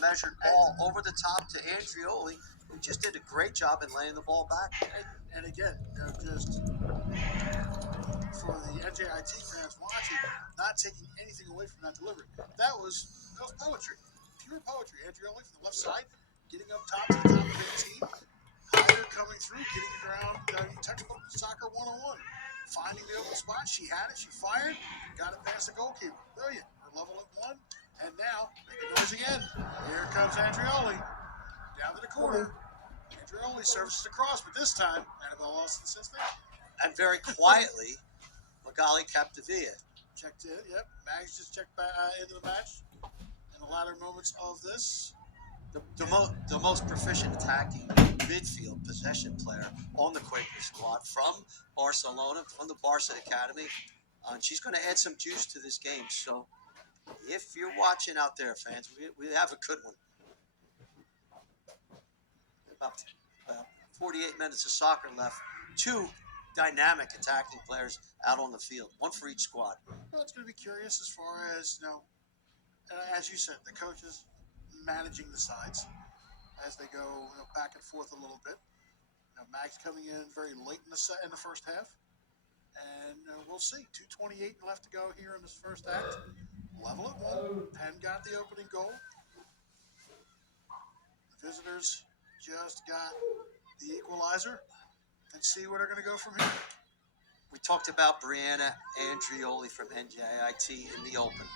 measured ball over the top to Andrioli, who just did a great job in laying the ball back. And again, just for the NJIT fans watching, not taking anything away from that delivery. That was poetry, pure poetry. Andrioli from the left side, getting up top to the top of 18. Hyder coming through, getting it around textbook soccer 101. Finding the open spot, she had it, she fired, got it past the goalkeeper. Brilliant. We're level at 1, and now make a noise again. Here comes Andrioli down to the corner. Andrioli services across, but this time Annabelle Austin says that. And very quietly, Magali Capdevilla checked in. Yep, Mags just checked back into the match in the latter moments of this. The most proficient attacking midfield possession player on the Quaker squad from Barcelona, from the Barca Academy. And she's going to add some juice to this game. So if you're watching out there, fans, we have a good one. About 48 minutes of soccer left. 2 dynamic attacking players out on the field, 1 for each squad. Well, it's going to be curious as far as, as you said, the coaches managing the sides as they go back and forth a little bit. Mags coming in very late in the first half, and we'll see. 2:28 left to go here in this first act. Level at 1. Penn got the opening goal. The visitors just got the equalizer, and see where they're going to go from here. We talked about Brianna Andrioli from NJIT in the open.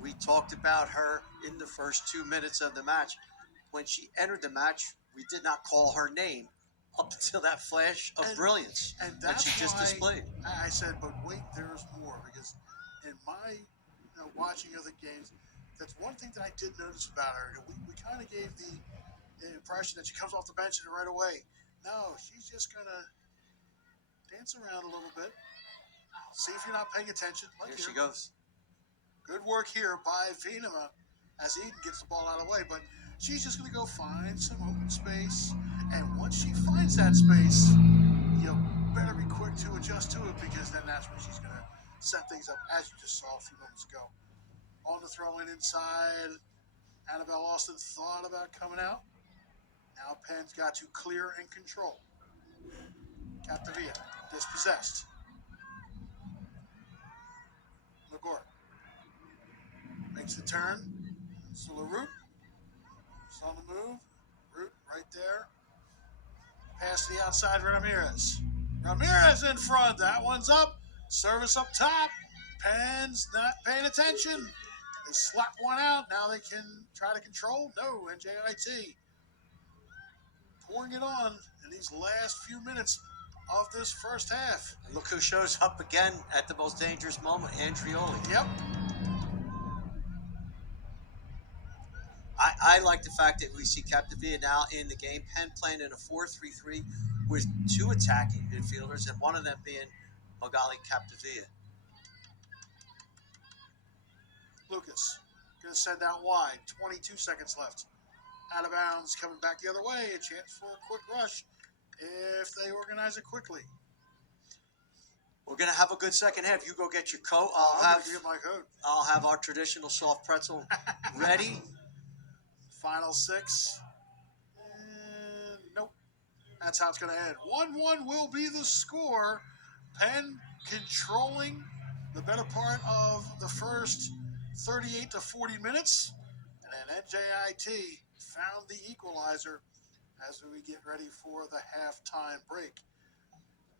We talked about her in the first 2 minutes of the match. When she entered the match, we did not call her name up until that flash of brilliance that she just displayed. I said, but wait, there's more, because in my watching of the games, that's one thing that I did notice about her. We kind of gave the impression that she comes off the bench and right away. No, she's just going to dance around a little bit. See if you're not paying attention. Here she goes. Good work here by Venema as Eden gets the ball out of the way, but she's just going to go find some open space, and once she finds that space, you better be quick to adjust to it, because then that's when she's going to set things up, as you just saw a few moments ago. On the throw-in inside, Annabelle Austin thought about coming out. Now Penn's got to clear and control. Capdevilla dispossessed. Lagore makes the turn. So LaRoute is on the move. Root right there. Pass to the outside, Ramirez. Ramirez in front. That one's up. Service up top. Penn's not paying attention. They slap one out. Now they can try to control. No, NJIT pouring it on in these last few minutes of this first half. And look who shows up again at the most dangerous moment, Andrioli. Yep. I like the fact that we see Capdevilla now in the game. Penn playing in a 4-3-3 with 2 attacking midfielders, and one of them being Magali Capdevilla. Lucas going to send out wide. 22 seconds left. Out of bounds, coming back the other way. A chance for a quick rush if they organize it quickly. We're going to have a good second half. You go get your coat. I'll get my coat. I'll have our traditional soft pretzel ready. Final 6. Nope. That's how it's going to end. 1-1 will be the score. Penn controlling the better part of the first 38 to 40 minutes. And then NJIT found the equalizer as we get ready for the halftime break.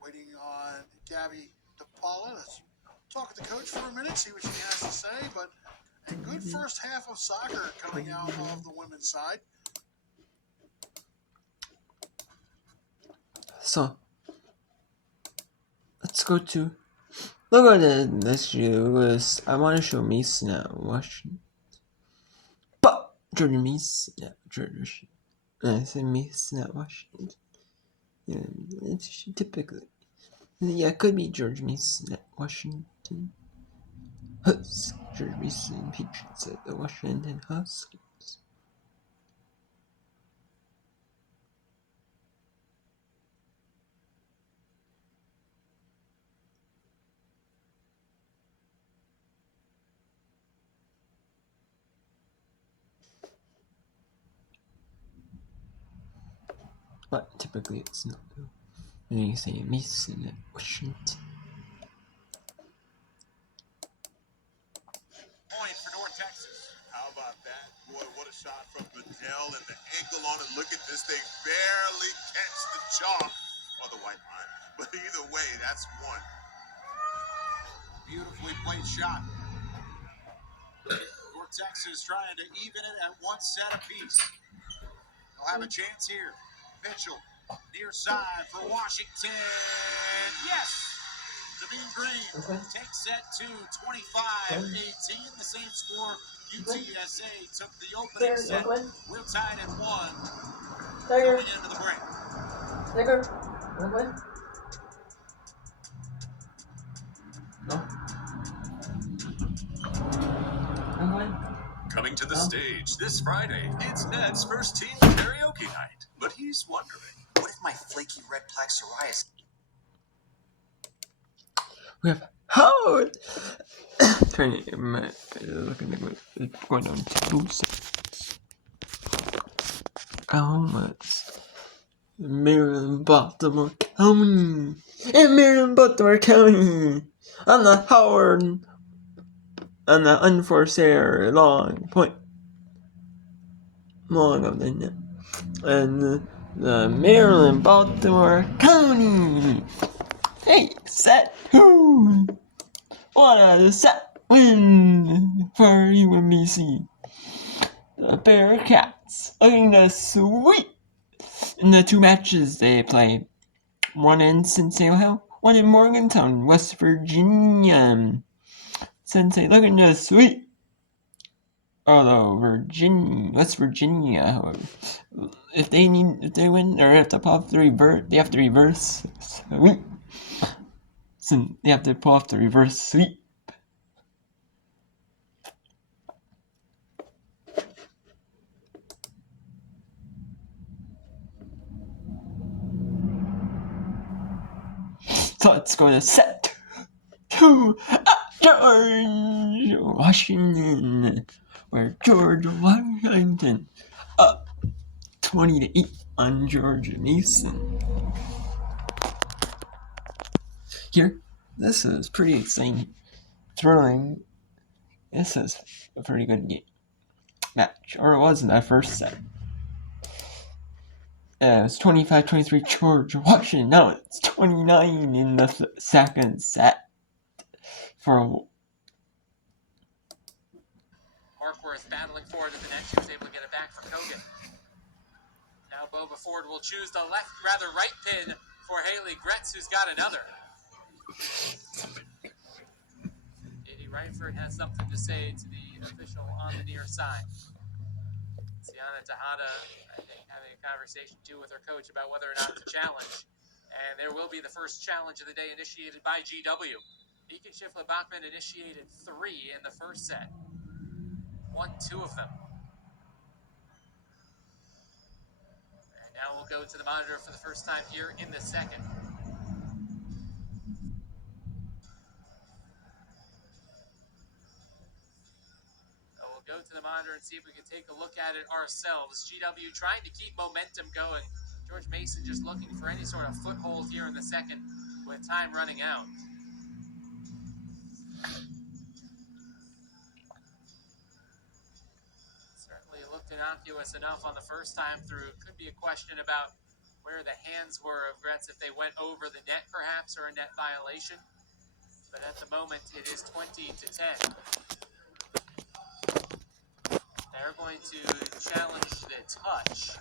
Waiting on Gabby DePaula. Let's talk to the coach for a minute, see what she has to say. But a good first half of soccer coming out of the women's side. So, let's go to look at the next list. I want to show Miss now Washington. But Georgia Miss now Georgia. I say Miss now Washington. Yeah, it's typically. Yeah, it could be Georgia Miss now Washington. Huskies. Georgia Miss and Patriots at the Washington Huskies. typically it's not. And you say Mason, Washington. Point for North Texas. How about that? Boy, what a shot from Bedell, and the ankle on it. Look at this thing. Barely catch the chalk on the white line. But either way, that's one. Beautifully played shot. North Texas trying to even it at one set apiece. They'll have a chance here. Mitchell, near side for Washington. Yes! Devine Green takes set to 25-18. The same score UTSA took the opening set. We're tied at 1 going into the break. Coming to the stage this Friday, it's Ned's first team karaoke night. But he's wondering, What if my flaky red plaque psoriasis? We have Howard. Turning my looking at going on 2 seconds. Helmets. Maryland, Baltimore County. In Maryland, Baltimore County. On the Howard. On the unforced error, long point. Long of the net. And the Maryland, Baltimore County. Hey, set 2. What a set win for UMBC. The Bearcats looking to sweep in the 2 matches they played. One in Cincinnati, one in Morgantown, West Virginia. Cincinnati looking to sweep. Although West Virginia, however, if they win or have to pull off the reverse, they have to reverse sweep. So they have to pull off the reverse sweep. So let's go to set 2 at George Washington, where George Washington up 20-8 on George Mason. Here, this is pretty exciting, thrilling. This is a pretty good match, or it was in that first set. It was 25-23 George Washington. Now it's 29 in the second set. For Markworth battling forward at the net. She was able to get it back for Kogan. Now Boba Ford will choose the right pin for Haley Gretz, who's got another. Katie Reinford has something to say to the official on the near side. Sienna Tejada, I think, having a conversation too with her coach about whether or not to challenge. And there will be the first challenge of the day initiated by GW. Beacon Schiffler-Bachman initiated 3 in the first set. Won 2 of them. And now we'll go to the monitor for the first time here in the second. So we'll go to the monitor and see if we can take a look at it ourselves. GW trying to keep momentum going. George Mason just looking for any sort of foothold here in the second with time running out. Certainly looked innocuous enough on the first time through. Could be a question about where the hands were of Gretz, if they went over the net perhaps, or a net violation. But at the moment it is 20-10. They're going to challenge the touch.